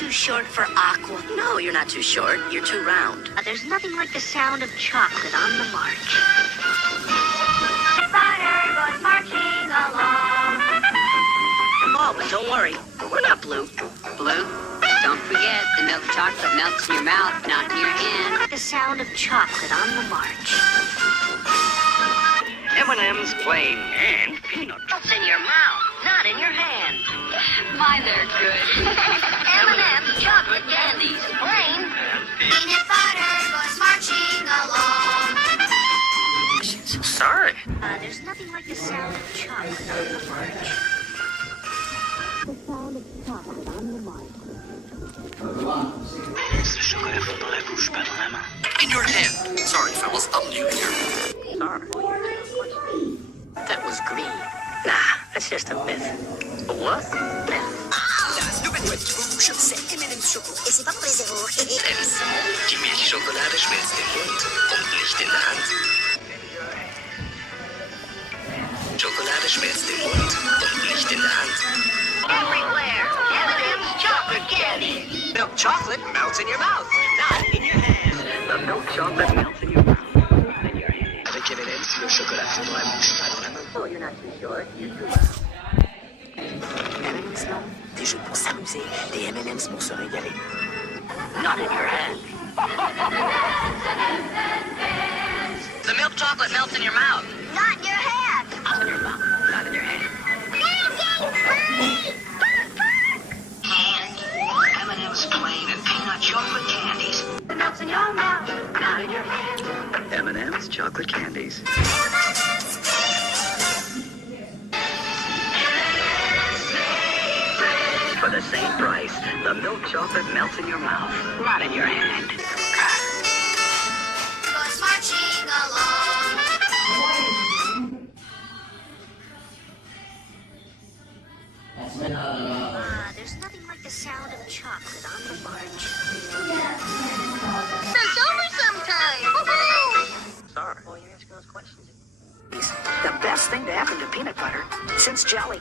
too short for aqua? No, you're not too short. You're too round. There's nothing like the sound of chocolate on the march. Butter goes marching along. Oh, but don't worry. We're not blue. Blue? Don't forget, the milk chocolate melts in your mouth, not in your hand. The sound of chocolate on the march. M&M's plain and peanut. What's in your mouth, not in your hand? My, they're good. M&M's chocolate candies, plain. Peanut butter goes marching along. So sorry. There's nothing like the sound of chocolate on the march. The sound of chocolate on the march. Is the chocolat dans la bouche, pas dans la main. In your hand. Sorry, fellas, I'm new here. Sorry. That was green. Nah, that's just a myth. A what? Myth. Das Lupenwurst bouche, c'est M&M's Schoko. Et c'est pas pour les zéros. Ems, die Milchschokolade schmilzt im Mund und nicht in der Hand. Schokolade schmilzt im Mund und nicht in der Hand. Everywhere, M&M's chocolate candy. Milk chocolate melts in your mouth, not in your hand. The milk chocolate melts in your mouth. Not in your hand. Avec M&M's, le chocolat fond dans la bouche, pas dans la main. Oh, you're not too short. You're too round. M&M's, non. Des jeux pour s'amuser, des M&M's pour se régaler. Not in your hand. The milk chocolate melts in your mouth. Not in your hand. Not in your mouth. Not in your hand. M&M's plain and peanut chocolate candies. It melts in your mouth, not in your hand. M&M's chocolate candies. For the same price, the milk chocolate melts in your mouth, not in your hand. Goes marching along. There's nothing like the sound of chocolate on the march. It's over sometime. Woohoo! Sorry. Well, you're asking those questions. The best thing to happen to peanut butter since jelly.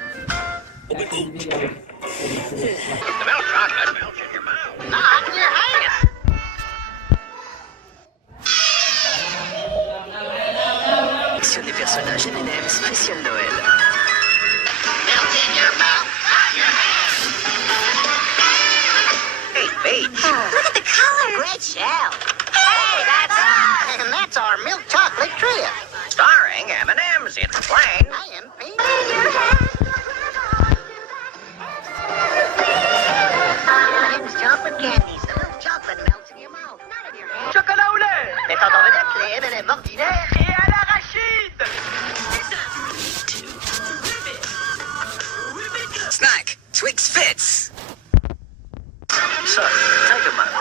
The milk chocolate melts in your mouth. Not in your hand. Sur les personnages M&M's spécial Noël. Melt in your mouth, not your hand. Hey, wait. Look at the color. Great shell. Hey, that's our milk chocolate trio. Starring M&M's in plain. I am peanut. M&M's chocolate candies. The milk chocolate melts in your mouth, not in your hand. Chocolat au lait. Les tendons vedettes, les M&M ordinaires. Et à l'arachide. Snack. Twix fits. So, take a moment.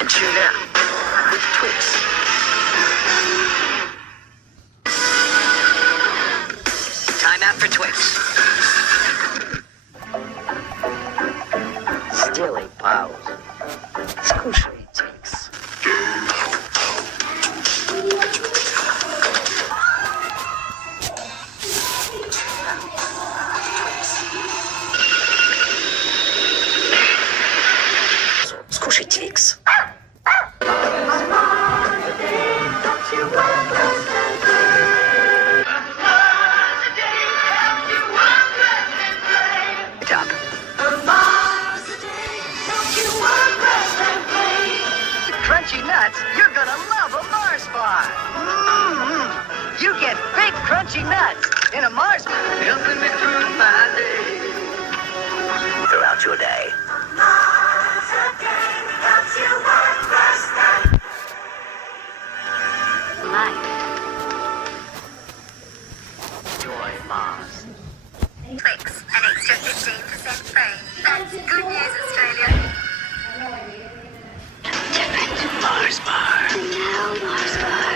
And chew now with Twix. Time out for Twix. Steely pals. Squishy Twix. Squishy Twix. Top. Crunchy nuts, you're gonna love a Mars bar. You get big crunchy nuts in a Mars bar. Helping me through my day. Throughout your day. Life. Joy Mars. Twix, an extra 15% free. That's good news, Australia. Mars bar. Now Mars bar.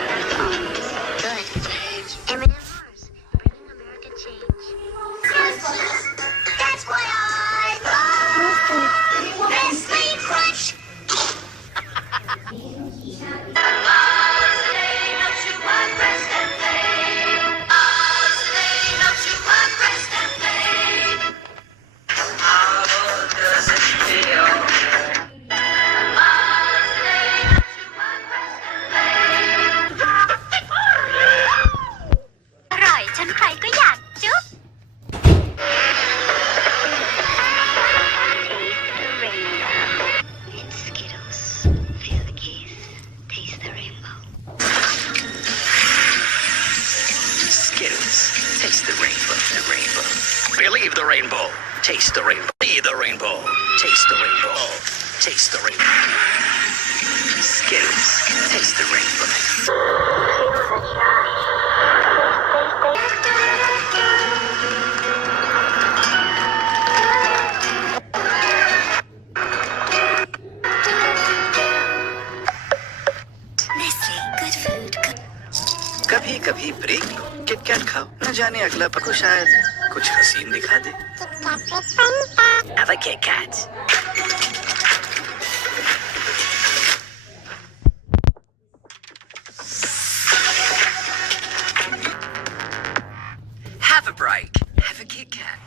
Good. M&M Mars, bringing America change. That's what I love. Nestle Crunch. Brave the rainbow. Taste the rainbow. Be the rainbow. Taste the rainbow. Taste the rainbow. Skittles. Taste the rainbow. Nestle, good food. कभी कभी break लो, KitKat खाओ, न जाने अगला पको शायद कुछ हसीन दिखा दे। Have a Kit Kat. Have a break. Have a Kit Kat.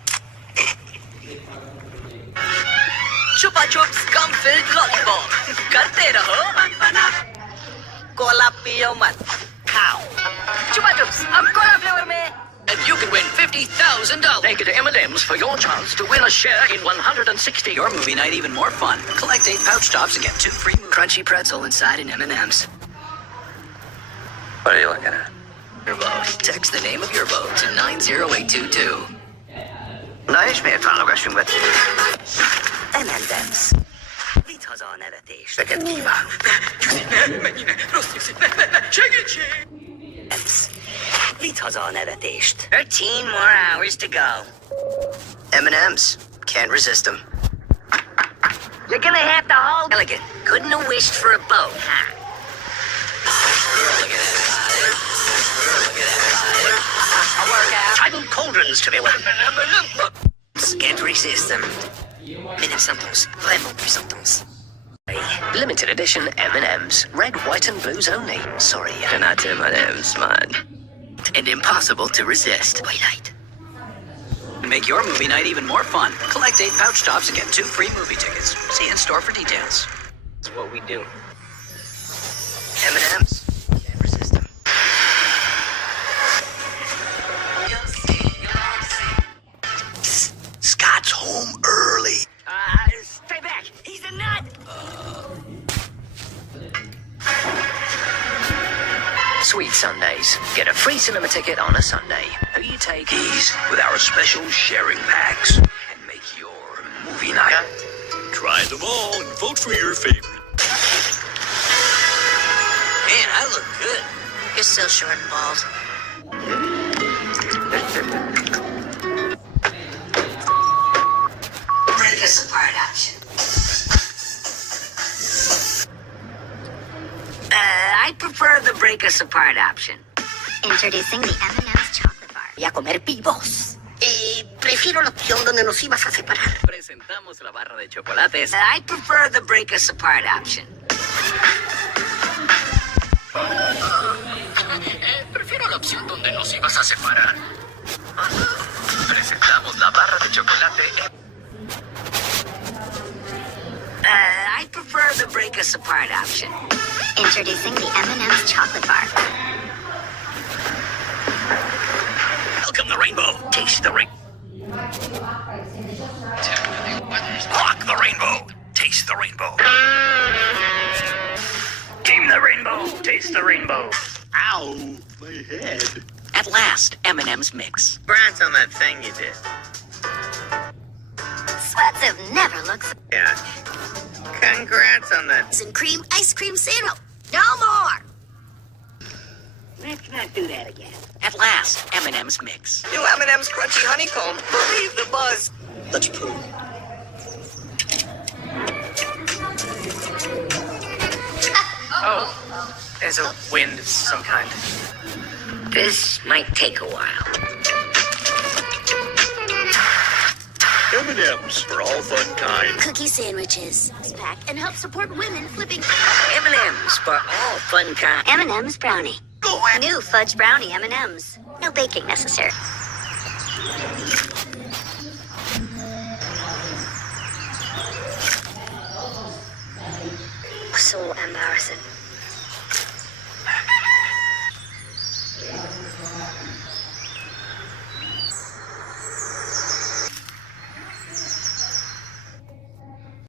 Chupa Chups gum-filled lollipop. करते रहो। कोला पियो मत, खाओ। Chupa Chups, अब कोला फ्लेवर में। And you can win $50,000. Take it to M&M's for your chance to win a share in 160. Your movie night even more fun. Collect 8 pouch tops and get 2 free Crunchy pretzel inside an M&M's. What are you looking at? Your boat. Text the name of your boat to 90822. Na ismét válogassunk be. M&M's. Mit haza a nevetés? Neked kívánok. Mennyire rossz segítség! M&M's. Mit haza a nevetést? 13 more hours to go. M&M's. Can't resist them. You're gonna have to hold. Elegant. Couldn't have wished for a boat, huh? A workout. Tidal cauldrons to be with. Can't resist them. Minute somethings. Lemon somethings. Limited edition M&M's. Red, white, and blues only. Sorry, you're not M&M's, man. And impossible to resist. Twilight. Make your movie night even more fun. Collect 8 pouch tops and get 2 free movie tickets. See in store for details. That's what we do. M&M's. Can't resist them. Scott's home early. Stay back. He's a nut. Sweet Sundays. Get a free cinema ticket on a Sunday. Who you take? These with our special sharing packs and make your movie night. Try them all and vote for your favorite. Man, I look good. You're still short and bald. Break us apart option. I prefer the break us apart option. Introducing the M&M's chocolate bar. Y a comer pibos. Prefiero la opción donde nos ibas a separar. Presentamos la barra de chocolates. I prefer the break us apart option. Prefiero la opción donde nos ibas a separar. Presentamos la barra de chocolate. I prefer the break us apart option. Introducing the M&M's chocolate bar. Welcome the rainbow. Taste the rainbow. Walk the rainbow. Taste the rainbow. Game the rainbow. Taste the rainbow. Ow, my head. At last, M&M's mix. Congrats on that thing you did. Sweats have never looked so Yeah. Congrats on that. And cream ice cream sandwich. No more. Let's not do that again. At last, M&M's mix. New M&M's Crunchy Honeycomb. Believe the buzz. Let's prove. Oh, there's a wind of some kind. This might take a while. M&M's for all fun kind. Cookie sandwiches. Pack and help support women flipping. M&M's for all fun kind. M&M's brownie. New fudge brownie M&M's. No baking necessary. So embarrassing.